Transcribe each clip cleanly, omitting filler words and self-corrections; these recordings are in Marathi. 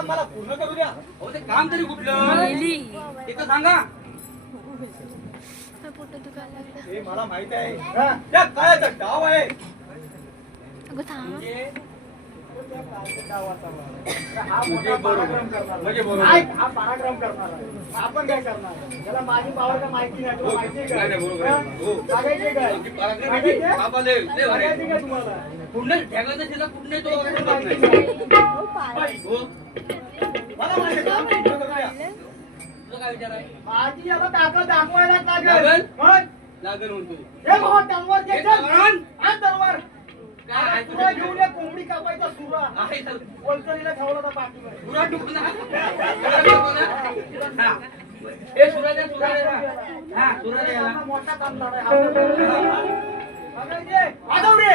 काम मला पूर्ण करू द्या. हो ते काम तरी कुठलं ते तर सांगा. हे मला माहित आहे त्या काळाचा डाव आहे. म्हणजे बरोबर हा पराक्रम करणार आहे. आपण काय करणार आहे? त्याला माझी पावर का माहिती नाही. तुला माहिती आहे का? नाही, बरोबर आहे. हो. सांगायचे काय? सांगायचे? सांगायचे काय तुम्हाला? कुठलं ढ्यागाचा जिल्हा कुठले तो बाई, हो मला माहिती आहे का? पूर्ण करू द्या. तुझा काय विचार आहे? माझी याला ताकद दाखवायला लागेल. लागेल? मग? लागेल म्हणतो हे भावा तलवार घे, चल. आण. आण तलवार. काय आहे सुरा घेऊन ये, कोंबडी कापायचा सुरा. आहे तर कोलकरीला ठेवला होता पाठीवर. सुरा टुकू ना. सुरा टुकू ना. हा. ए सुरा द्या, सुरा द्या. हा सुरा द्या याला. मोठा कामदार आहे. बघायचे? वाजव रे.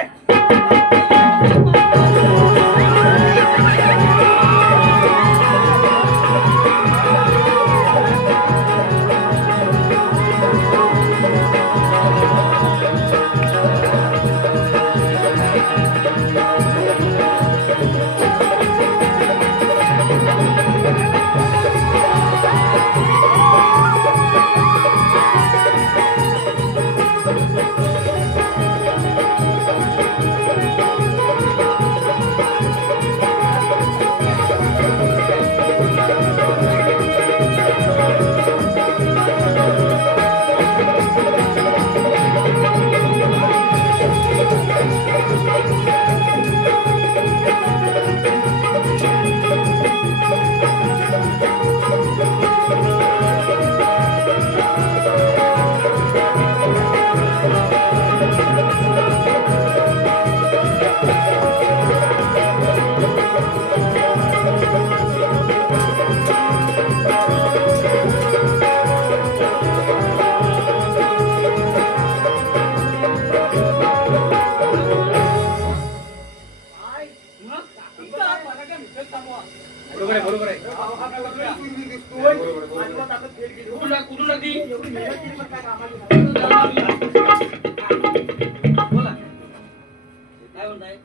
बरोबर आहे बरोबर आहे. कुठून लागली? बोला काय म्हणताय?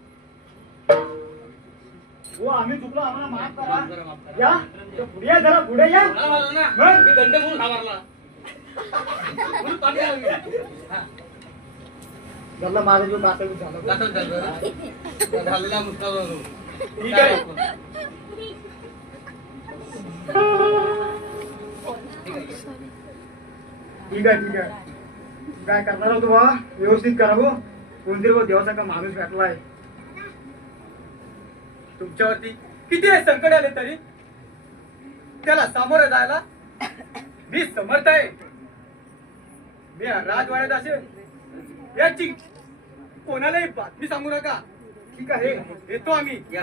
हो आम्ही चुकलो, आम्हाला माफ करा. माफ करा. या पुढे या, जरा पुढे या. मला मारलं ना. मग? मी दंड म्हणून मारला. म्हणून पाणी आलं मी. हा. झालं माझं जीव दाखल झालं. दाखल झालं. झालेला मुस्तावर होतो. ठीक आहे. ठीक आहे ठीक आहे. काय करणार होतो बा? व्यवस्थित करा हो. कोणतरी बा देवाचा का माणूस भेटलाय. तुमच्यावरती किती संकट आले तरी त्याला सामोरं जायला मी समर्थ आहे. मी राजवाड्यात असेल याची कोणालाही बातमी सांगू नका. ठीक आहे येतो आम्ही. या.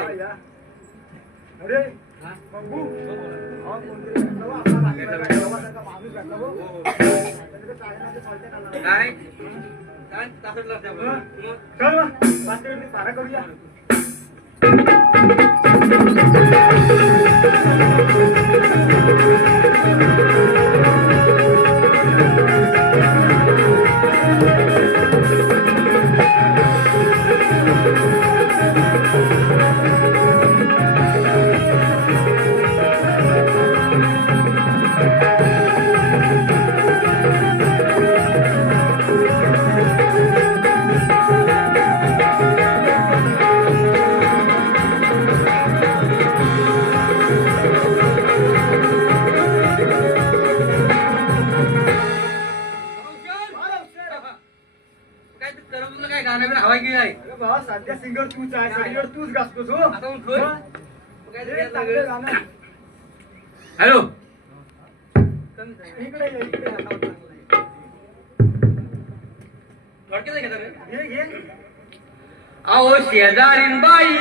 अरे बघू हा कोणतरी भेटला हो, आपला देवासारखा माणूस भेटला हो. काय काय ताकद लागते हं? मग चल मग, 5 मिनिट पारा करूया. काय करत काय गाणं बिणं हवा की काय? अरे बाबा सध्या सिंगर तूच आहे, सगळीकडे तूच गाजतोस हो. आता मग ठेव. मग? हे चांगलं गाणं. हॅलो इकडे ये, इकडे ये. थोडक्यात घेता रे. घे घे. अहो शेजारीन बाई,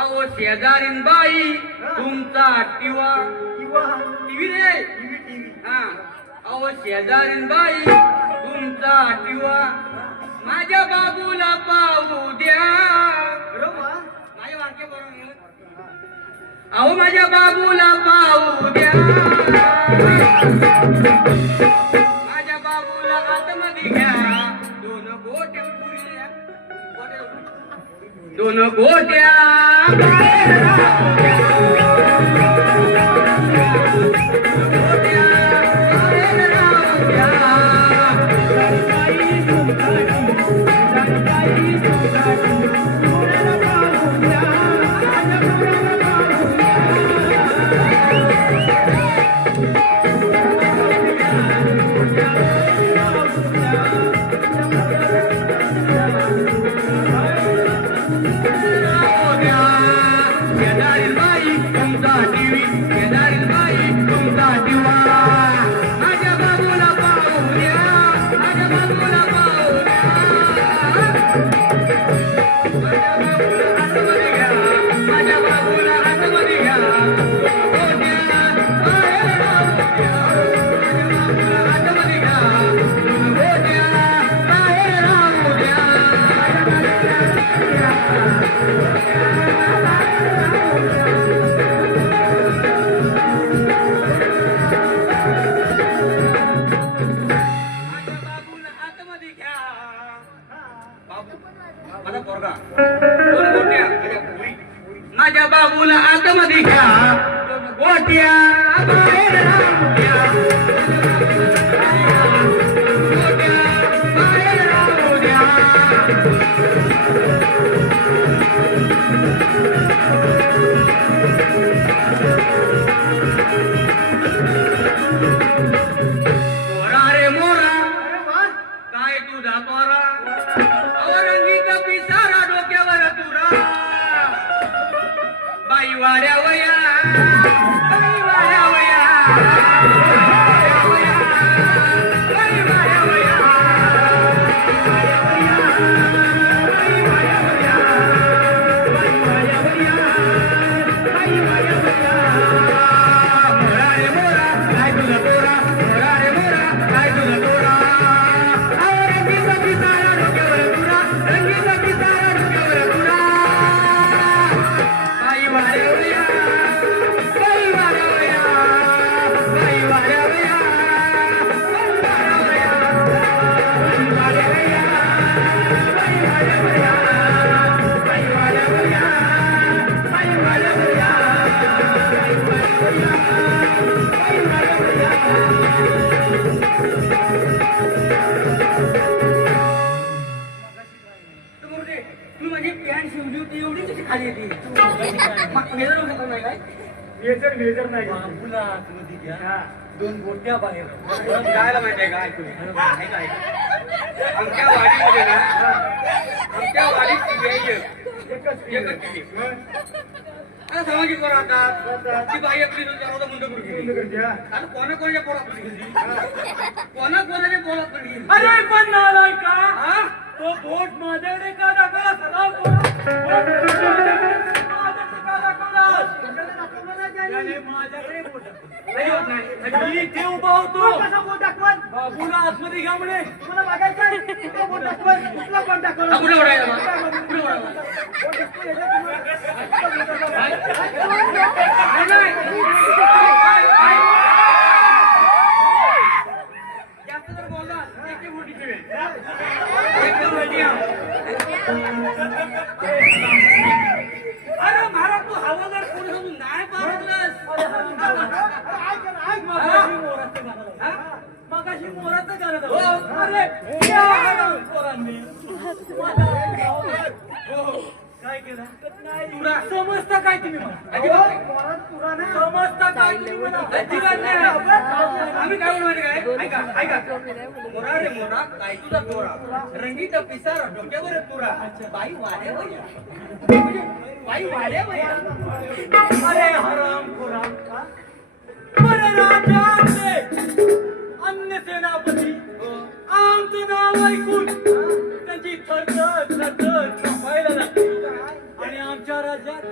अहो शेजारीन बाई, तुमचा टिवा किंवा टीव्ही रे. TV TV. हा अहो शेजारीन बाई, तुमचा टिवा माझ्या बाबूला पाहू द्या. अरे वा. माझ्या वाक्य बरोबर. अहो माझ्या बाबूला पाहू द्या. माझ्या बाबूला आतमध्ये घ्या. 2 बोटे पुऱ्या. बोटे दोन गोट्या बाहेर राहू द्या. गोट्या बाहेर राहू द्या. माझ्या बाबूला आतमध्ये घ्या. गोट्या बाहेर राहू द्या. गोट्या बाहेर राहू द्या. मोरा रे मोरा काय तुझा तोरा औरंगीचा पिसारा डोक्यावर तुरा. बाई वाड्या वया बाई वाड्या वया बाई वाड्या वया मोरा रे मोरा काय तुझा तोरा. मोरा रे मोरा काय तुझा तोरा. रंगीचा पिसारा डोक्यावर तुरा. रंगीचा पिसारा डोक्यावर तुरा. बाई वाड्या वया बाई वाड्या वया बाई वाड्या वया बाई वाड्या वया बाई वाड्या वया बाई वाड्या वया बाई वाड्या वया बाई वाड्या वया. तू माझी पॅन्ट शिवली होती एवढी कशी खाली येते. मेजर नाही काय मेजर नाही बाबूला आतमध्ये घ्या. दोन गोट्या बाहेर जायला माहितीये का ऐकून आमच्या वाडीमध्ये ना आमच्या वाडीत टीव्ही आहे एकच टीव्ही. आता सामाजिक पोरं राहतात ती बाई आपली तुमच्या मुंड करून गेली. आता कोणाकोणाच्या पोरात गेली कोणाकोणाच्या पोरात गेली. अरे पण नालाय का हा तो बोट माझ्याकडे का दाखवला सदा त्याने माझ्याकडे बोट नाही होत नाही. मी इथे उभा होतो. बाबूला आतमध्ये घ्या म्हणे. हा, कुठे ओढायला मग? कुठे ओढायला? जास्त जर बोलला एक मोठी टीव्ही एकदम मोठी आहे. अरे महाराज तू हवा जर कोणी समजून नाही पाहतलंस. मगाशी मोराचं गाणं हो. गावलं. अरे त्या पोरांनी काय केलं तुरा. समजता काय तुम्ही मला? अजिबात नाही. समजता काय तुम्ही मला? अजिबात नाही. आम्ही काय म्हणू माहिती काय? ऐका ऐका मोरा रे मोरा काय तुझा तोरा. रंगीत पिसारा डोक्यावर तुरा. बाई वाड्या वया बाई वाड्या वया. अरे हराम खोरा बरे राजाचे अन्य सेनापती आमचं नाव ऐकून त्यांची थरथर कापायला लागते. आणि आमच्या राज्यात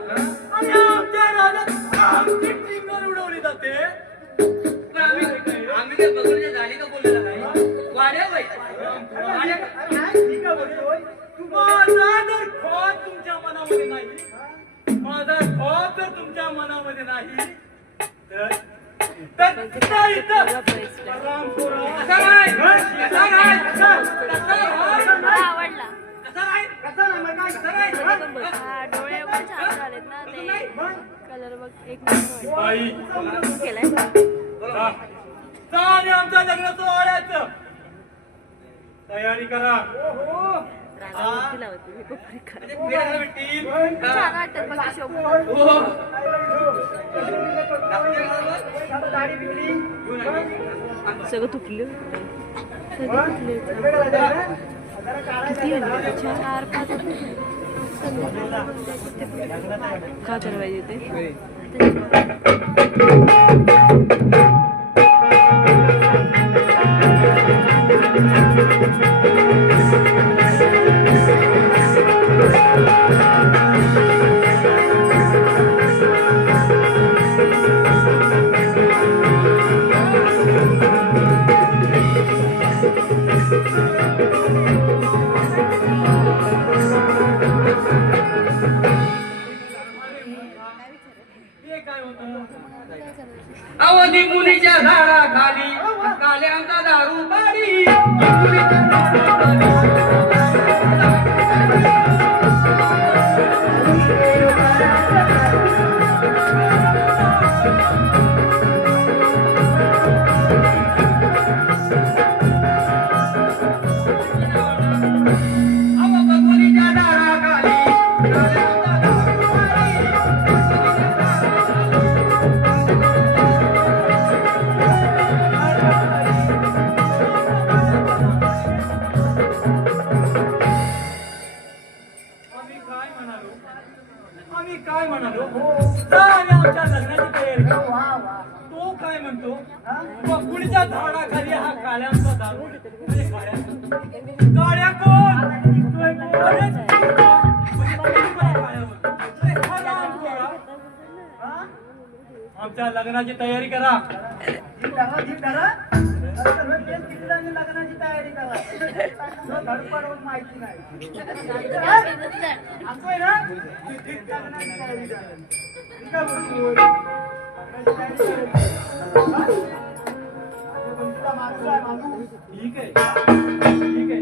आमची टिंगल उडवली जाते. पण आम्ही काय बघून झाली का बोललेला नाही. वाड्या वया वाड्या माझा जर खॉत तुमच्या मनामध्ये नाही, माझा खॉत जर तुमच्या मनामध्ये नाही तर हराम खोरा कसा नाही कसा नाही कसा आवडला नाही कसा नाही पण बघ हा डोळे एवढे छान झालेत ना ते कलर बघ एक नंबर बाई केलाय जा. जा आणि आमच्या लग्न सोहळ्याचं तयारी करा रागावरती लावते मी कोपरी कर ते पेढा भेटतील. छान वाटतात बघ ते शोभून हो. सगळं तुटलं सगळं तुटले किती आले 4-5 का ठरवायचे ते हे काय होतं अवधी मुलीच्या झाडाखाली काल्यांचा दारू पाडी मुलीच्या झाडाखाली काल्यांचा दारू आम्ही काय म्हणालो जा आणि आमच्या लग्नाची तयारी करा. तो काय म्हणतो बकुळीच्या झाडाखाली हा काळ्यांचा दारू म्हणजे काळ्या कोण अरे, अरे, हा नाम कोणा? आमच्या लग्नाची तयारी करा लग्नाची तयारी करा धडपड माहिती नाही असं ना लग्नाची तयारी करा. ठीक आहे बोलतोय. तुमचा माणूस आहे माणूस ठीक आहे ठीक आहे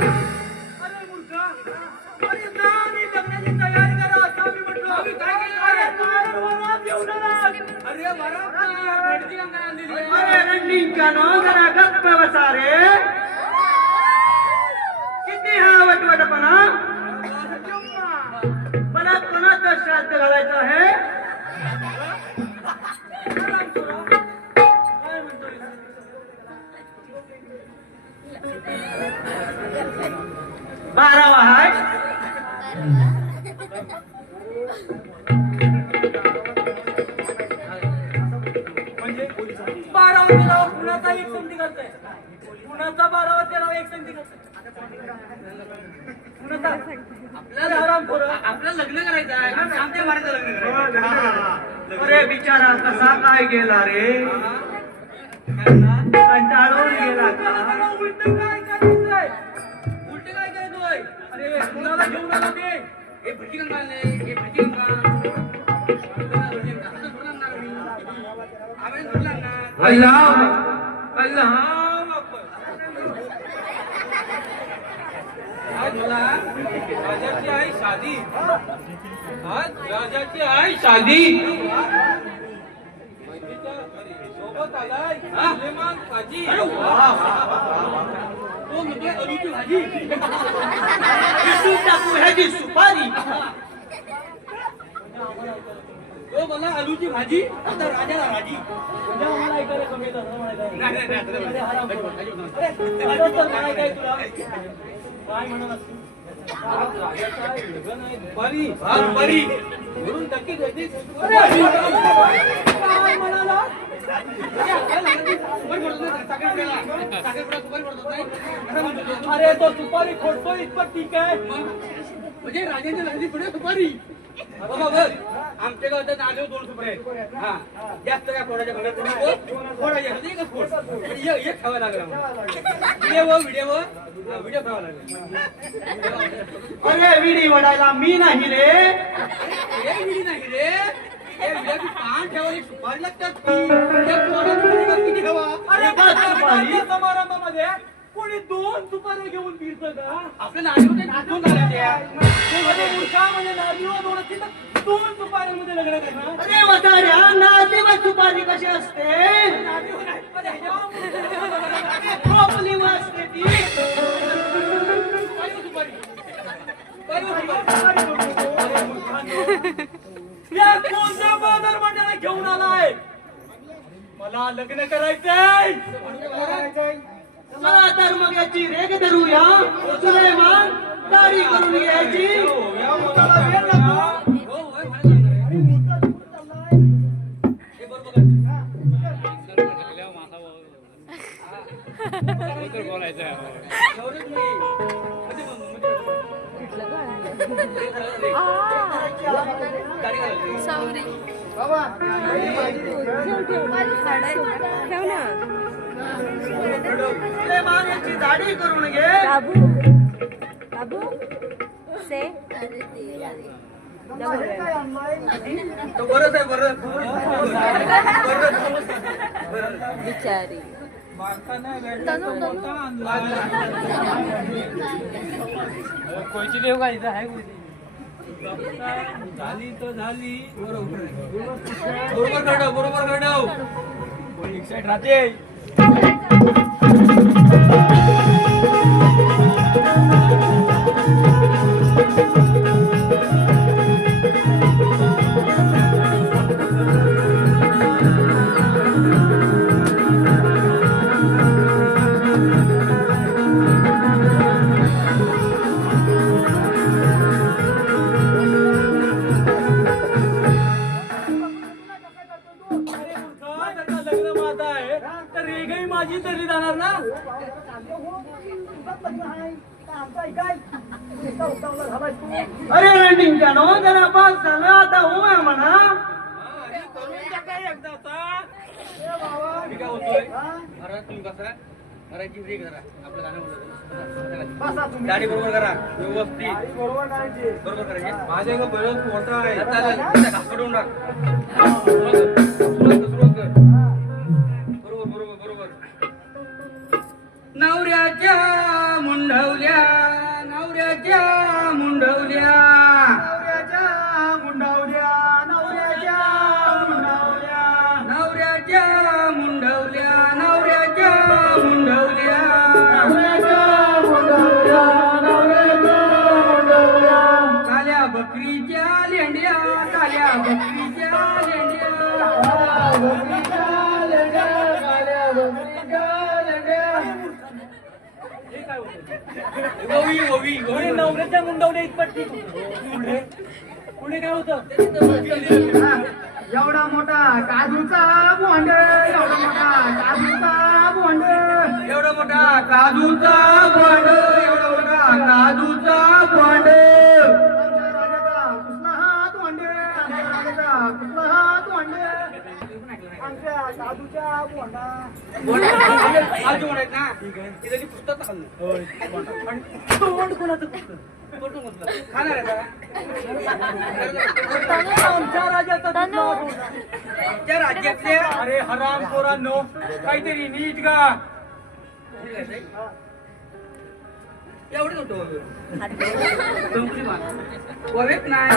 अरे मूर्खा अरे जा आणि लग्नाची तयारी करा असं आम्ही म्हटलो आम्ही काय केलं अरे वरात घेऊन आला. अरे वरात भेटती का काय आणलेली आहे? अरे रंडींच्या नाव जरा गप्प बसा रे किती हा वटवटपणा मला कोणाचं श्राद्ध घालायचं आहे काय म्हणतोय 12वा आहे म्हणजे 12 तेरावा कुणाचा एक संधी करताय कुणाचा 12 तेरावा एक संधी करताय कुणाचा आपल्याला आराम करू आपलं लग्न करायचं आहे आणि आमच्या मारायचं लग्न करायचं. अरे बिचारा कसा काय गेला रे कंटाळून गेला का उलट काय करायचंय उलटे काय करतोय? अरे कुणाला घेऊन आला ते हे भटकी गंगा आणले, हे भटकी गंगा. असं थोडं आणणार मी. आम्ही थोडं आणणार. अल्लाह अल्लाह आज मला राजाची आई शादी. आज राजाची आई शादी. सोबत आलाय सुलेमान काजी. तो म्हणजे अळूची भाजी. टाकू ह्याची सुपारी तो मला आलूची भाजी आता राजाला राजी. म्हणजे आम्हाला ऐकायला कमी येतं असं म्हणायचं आहे. नाही, नाही, नाही, अरे, नाही. हराम खोर. अजिबात. अरे, आलं तर म्हणायचं आहे तुला. काय म्हणालास तू? आज राजाचा आहे, वेगळं नाही. दुपारी. दुपारी. म्हणून नक्की गर्दी. अरे, काय म्हणाला? अरे तो सुपारी खोडतो इतकं ठीक आहे. म्हणजे राजाच्या लग्नी पुढे सुपारी. बाबा बघ, आमच्या गावात नागेव 2 सुपारी आहेत. हा, जास्त काय फोडाच्या घरात फोडायच्या घरात एकच फोड. पण एक खावा लागला व्हिडिओ खावा लागला. अरे विडी वडायला मी नाही रे. हे विडी नाही रे, हे विड्याची पान ठेवायला सुपारी लागतात की. त्या पोराला किती खावा? अरे एकाच सुपारी? लग्न समारंभामध्ये कोणी 2 सुपारी घेऊन फिरतं का? आपल्या नागेवचे नाचून झाल्या त्या. अरे मूर्खा, म्हणजे नारळीवर दोन असतील तर 2 सुपाऱ्यांमध्ये लग्न करणार. अरे वसाड्या नातेवा सुपारी कशी असते? नारळीवर नाही. अरे ह्याच्यावर खोपली असते ती. या कोणत्या बाजार मंडळाला घेऊन आलाय? मला लग्न करायचंय. चला तर मग याची रेग धरूया. सुलेमान दाढी करून घ्यायची. या मुलाला वेळ लागतो. सॉरी ठेव ना. सुलेमान याची दाढी करून घे. बाबू बाबू से तो बरंच आहे बरं. बिचारी तनु कोयची देव का इथं आहे कोयची. झाली तर झाली. बरोबर काढव, बरोबर काढव. कोणी एक साईड राहते. लग्न माझं आहे तर रेगही माझी तरी जाणार ना. अरे रनिंग जानो जरा पास झालं आता हो म्हणा. मी काय होतोय? महाराज तुम्ही बसा. महाराजची ब्रेक करा. आपलं गाणं बोलतो. गाडी बरोबर करा. व्यवस्थित. बरोबर करायची. माझ्या बरोबर मोठा आहे. आता पडून टाक. सुरुवात कर. बरोबर बरोबर बरोबर. नवऱ्याच्या मुंढवल्या, नवऱ्याच्या मुंढवल्या, नवऱ्याच्या मुंडावल्या, नवऱ्याच्या मुंडावल्या, नवऱ्याच्या मुंढवल्या, नवऱ्याच्या मुंढवल्या, नवऱ्याच्या मुंडावल्या, नवऱ्याच्या मुंडावल्या. काल्या बकरीच्या लेंड्या, काल्या बकरीच्या लेंड्या. बकरीच्या लेंड्या, काळ्या बकरीच्या लेंड्या. हे काय होतं? ओवी ओवी कोणी ओवी. नवऱ्याच्या मुंडवल्या इतपत ठीक होतं. पुढे पुढे काय होतं? एवढा मोठा काजूचा बोंड, एवढा मोठा काजूचा बोंड, एवढा मोठा काजूचा बोंड, एवढा मोठा काजूचा बोंड. आमच्या राजाचा कृष्णा हात बोंड, आमच्या राजाचा कृष्णा हात बोंड, आमच्या काजूच्या बोंडा. काजू म्हणायचं ना. तिला ती पुस्तक खाल्लं. आणि तोंड कोणाचं फक्त? खाणार आहे जरा. आमच्या राजाचा तनु. कुठला बोंड? आमच्या राज्यातल्या अरे हराम पोरांनो, काहीतरी नीट गा. एवढं होतो ववेत नाही.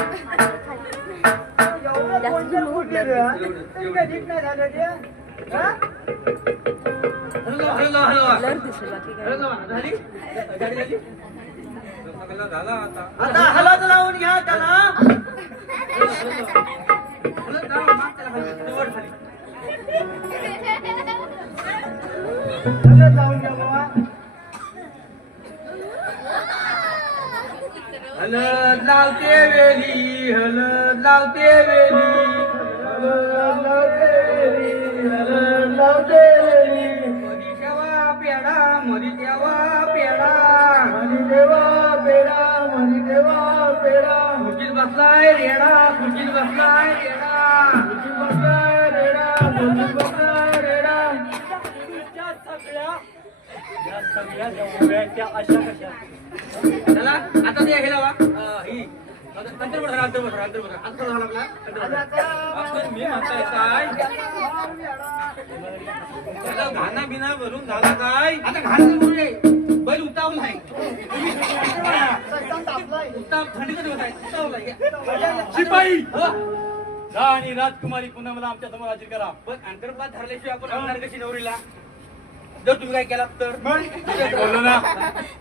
एवढं कोणत्या फुटले रे? ते काय नीट नाही झालं रे? हा? ब्लर दिसेल बाकी काय. झाली गाडी झाली. झाला आता. आता हलत लावून घ्या त्याला. हलत जा, माग त्याला खाली. वर खाली. जाऊन घ्या बाबा. हलत लावते वेली, हलत लावते वेली. मधी ठेवा पेडा, मधी ठेवा पेडा. खुर्चीत बसलाय रेडा, खुर्चीत बसलाय रेडा. या सगळ्या जवळ त्या अशा कशा चला आता ते हे लावा. ही अंतर बघा, अंतर बघा, अंतर बघा. अंतर बघा लागला. आपण मी म्हणताय काय त्याला घाणा बिना भरून झाला काय आता घाण करू नये. बैल उतावला आहे. उताव थंडीतच होत आहे. उतावला आहे. शिपाई हो. जा आणि राजकुमारी पुन्हा मला आमच्या समोर हजर करा. पण अंतर्पात धरल्याशिवाय आपण आणणार कशी नवरीला? जर तुम्ही काय केला तर बोललो ना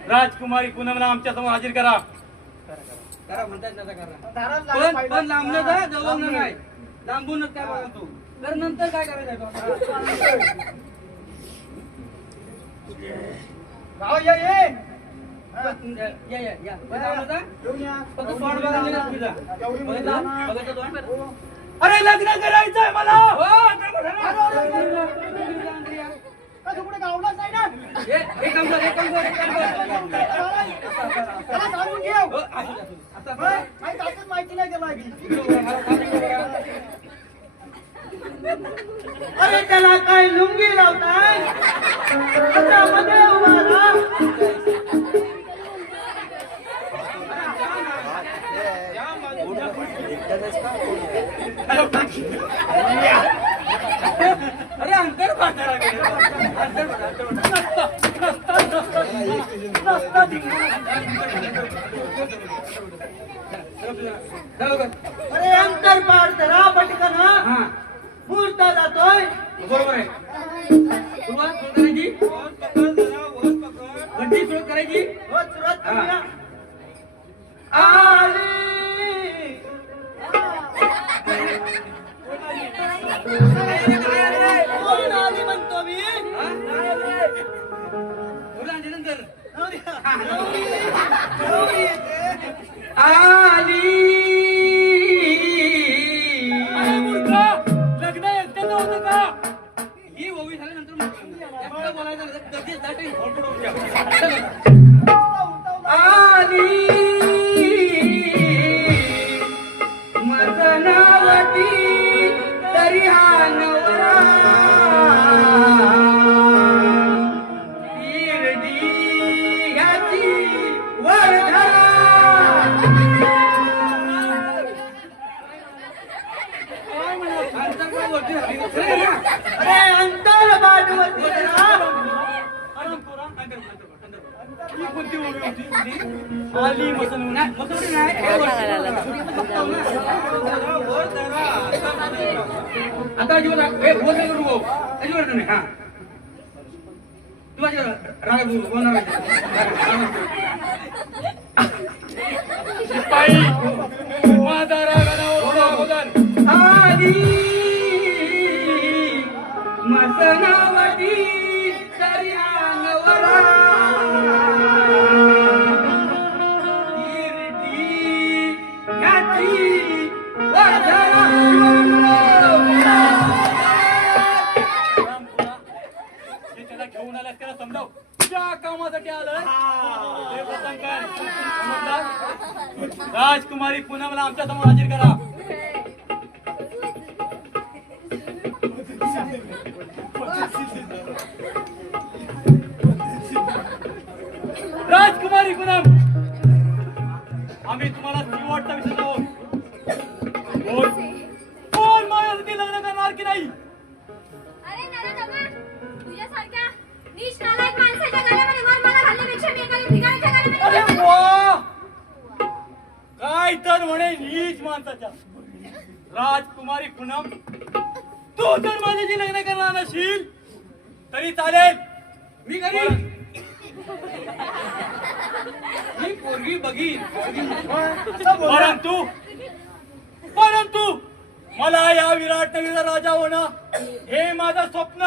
राजकुमारी पुन्हा मला आमच्या समोर हजर करा. करा म्हणतायत ना करा. पण लांबलं जा, जवळ नाही. लांबूनच काय बघा तू. तर नंतर काय करायचं आहे? ये ये या या या. लांबलं जा. फक्त तोंड बघा नाही ना तुम्ही जा. बघितलं? बघितलं तोंड? अरे लग्न करायचंय मला. हो, अंतर बघा. कुठे गावलाच नाही ना. एक काम कर, एक काम कर, एक काम कर. त्याला सांगून घेऊ. हो, असू दे, असू दे. आता बघ. काही ताकद माहिती नाही त्याला आधी. इकडे बघा, मला खाली बघा. अरे त्याला काय लुंगी लावताय हातामध्ये उभा राहा. अरे अंतर पाठायला गेले. अंतर पाठा, अंतर पाठा. अरे अंतर पाड धरा पटकन हा. हा, मुहूर्त जातोय. बरोबर आहे. सुरुवात सुरू करायची. घंटी सुरू करायची. हो सुरुवात करूया. आली. कोण आली म्हणतो मी. हा? बोला आणि नंतर. आली. अरे मूर्खा, लग्न एकट्याचं होतं का? ही ओवी झाल्यानंतर मग एकटं बोलायचं नाही, तर कधीच जाते, हॉलपट होऊन द्या. आली मजनावती तरी हा नवरा हिरडी ह्याची वरधरा. अंतर्गावरती झाली. अरे अंतर पाठवती धरा. आराम करा. अंतर्गाव. ही कोणती ओवी होती? आली मसन नाही, मसुरी नाही. हे आता अजिबात हे बोल नका नको. अजिबात नाही. हा तू माझ्या राग बोलणार शिपाई माझा रागावर अगोदर आली मसनावती तरी अंगवरा हिरडी ह्याची वरधरा. जे त्याला घेऊन आलास त्याला समजाव ज्या कामासाठी आलं ते पसंत कर. समजलं? राजकुमारी पुन्हा मला आमच्या समोर हजर करा. राजकुमारी पुनम आम्ही तुम्हाला शेवटचा विषय आहोत. कोण माझ्यासाठी लग्न करणार की नाही? अरे नरदमा, तुझ्यासारख्या नीच नालायक माणसाच्या गळ्यामध्ये वर मला घालण्यापेक्षा मी एखाद्या भिकाऱ्याच्या अरे गळ्यामध्ये वा काय तर म्हणे नीच माणसाच्या. राजकुमारी पुनम तू जर माझ्याशी लग्न करणार नशील तरी चालेल. मी घरी मी पोरगी बघीन. परंतु मला या विराट नगरीचा राजा होणं हे माझं स्वप्न.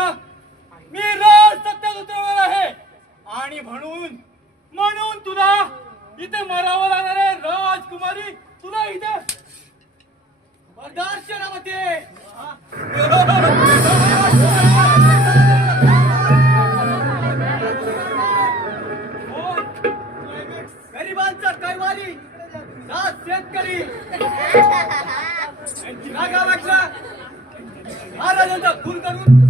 मी राज सत्यात उतरवणार आहे आणि म्हणून तुला इथे मरावं लागणार आहे. राजकुमारी तुला इथे बर्दाश्त नामते. गरिबांचा कैवारी दास शेतकरी या गावातला महाराजांचा खून करून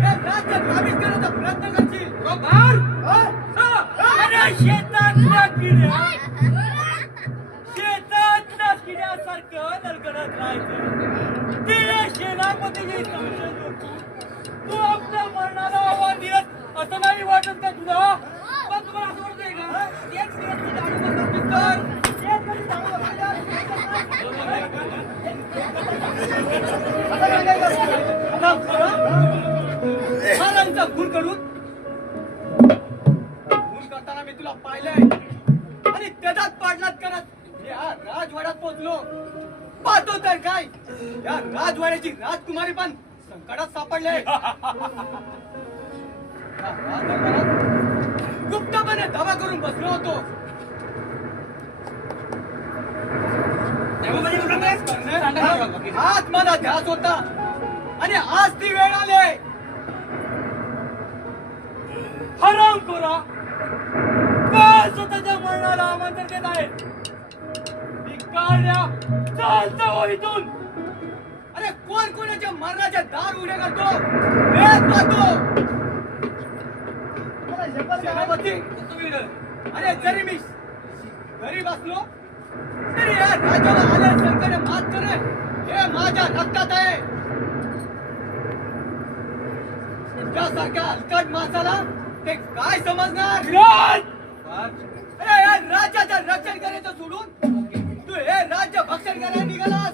हे राज्य काबीज करण्याचा प्रयत्न करशील. अरे शेतातल्या किड्यासारखं नलगडत राहायचं. ते सेनापतीची संशय होती. तू आपल्या मरणाला आव्हान दिलंस असं नाही वाटत का तुला? पण तुम्हाला असं वाटतंय का एक मिनिटची दारू बंद कर. एक मिनिट दारू महाराजांचा खून करून खून करताना मी तुला पाहिलंय आणि त्याचाच पाठलाग करत या राजवाड्यात पोहोचलो. पाहतो तर काय या राजवाड्याची राजकुमारी पण संकटात सापडले. या राजदरबारात गुप्तपणे धावा करून बसलो होतो. हाच माझा ध्यास होता आणि आज ती वेळ आली. हराम करा काय स्वतःच्या मरणाला आमंत्रण देत आहे. मी काढ्या चालता हो इथून. अरे कोण कोणाच्या मरणाचे दार उघडे करतो हेच पाहतो. सेनापती, अरे जरी मी गरीब असलो तरी या राजाला आले संकट मात करे हे माझ्या रक्तात आहे. तुझ्यासारख्या हलकट माणसाला ते काय समजणार. अरे या राज्याचं रक्षण करायचं सोडून तू हे राज्य भक्षण करायला निघालास.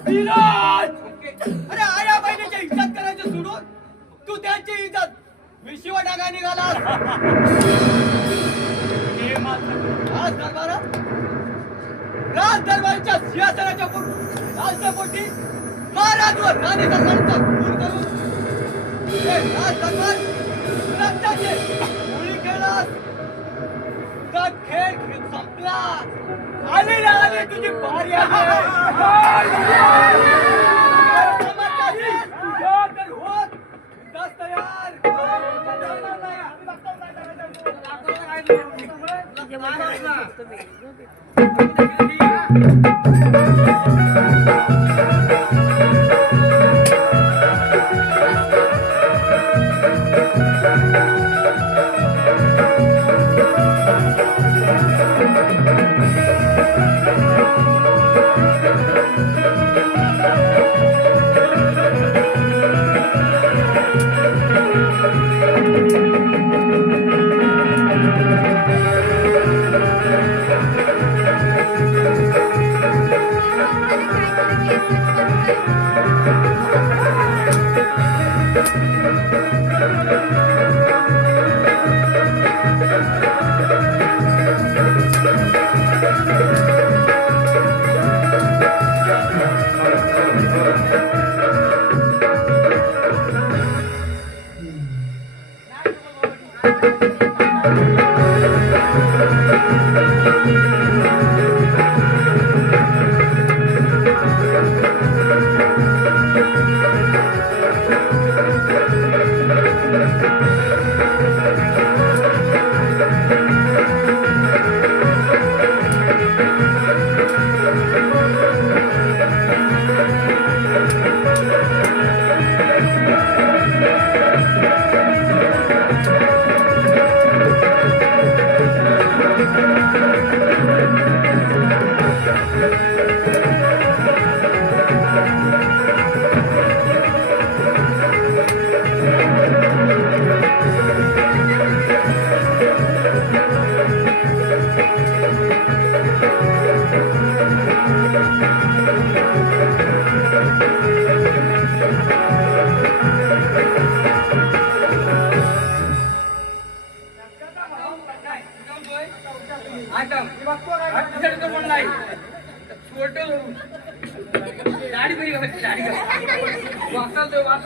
अरे आया बहिणीची इज्जत करायचं सोडून तू त्यांची इज्जत विशिवा टाकायला निघालास. राज दरबाराच्या सिंहासनाच्या लालच्या पोटी महाराज व राणी सरकारचा खून करून हे राज दरबार रक्ताचे होळी खेळलास. तुझा खेळ संपला. आली तुझी बारी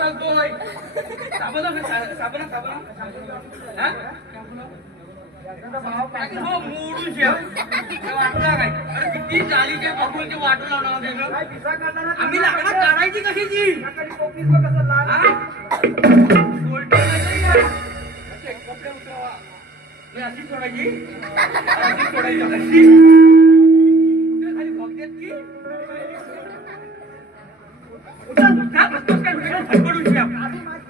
चालतोय साबणा हा? हो, मोडून ठेव. ते वाटलं काय? अरे किती जालीचे बघून ते वाटून लावणार त्याचं. आम्ही लाकडं काढायची कशी ती हा? सोलटं नाही का? असे कपडे उतरवा. मी अशी सोडायची अशी सोडायची अशी. कुठे खाली बघतेत की का बसतोस काय? धडपडून ठेव.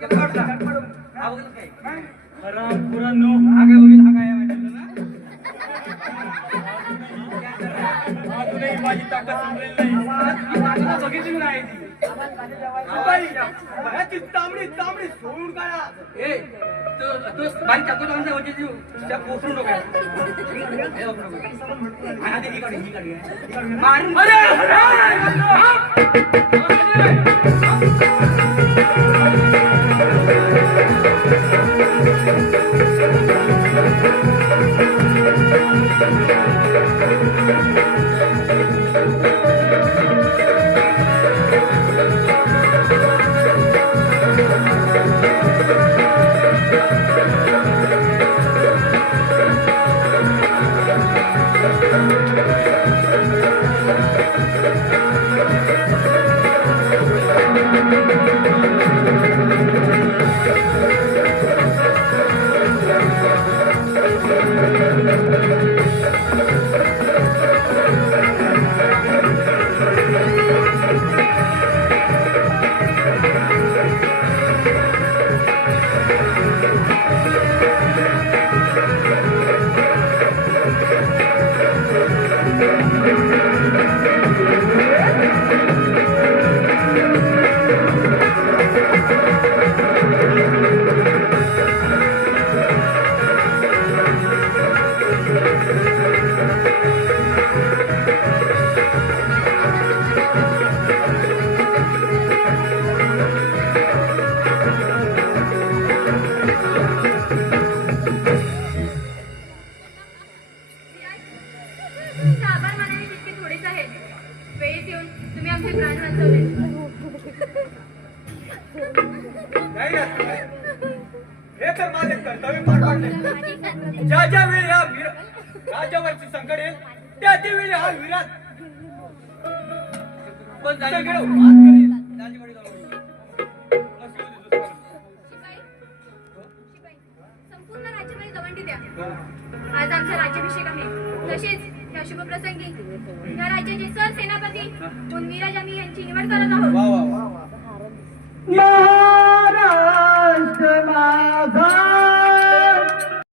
हे काढ जा. हा बघ काय? हरामखोरांनो, हा काय बघेल, हा काय आहे माहिती तुला? अजूनही माझी ताकद संपलेली नाही. ती बाजूला बघितली नाही ती. बाई, ह्याची तांबडी तांबडी सोडून काढा. ए, तो बाई टाकून जाऊन जा, म्हणजे ती त्या पोसरून नको. हे बघ नको. हा, ही काढ, ही काढ. मारून- अरे, तुमचा आभार मानावे तितके थोडेच आहेत. वेळेत येऊन तुम्ही आमचे प्राण वाचवले. नाही ना. हे तर माझे कर्तव्य पार पाडले. ज्या ज्या वेळी हा राज्यावरची संकट येईल त्या वेळी हा विराट पण झाली सगळं गेलो. मात करील. दांडीवाडी जाऊ. शिपाई, शिपाई, संपूर्ण राज्यामध्ये दवंडी द्या. आज आमचा राज्याभिषेक आहे. तसेच या शुभप्रसंगी या राज्याचे सरसेनापती म्हणून वीराजामी यांची निवड करत आहोत. वा वा वा.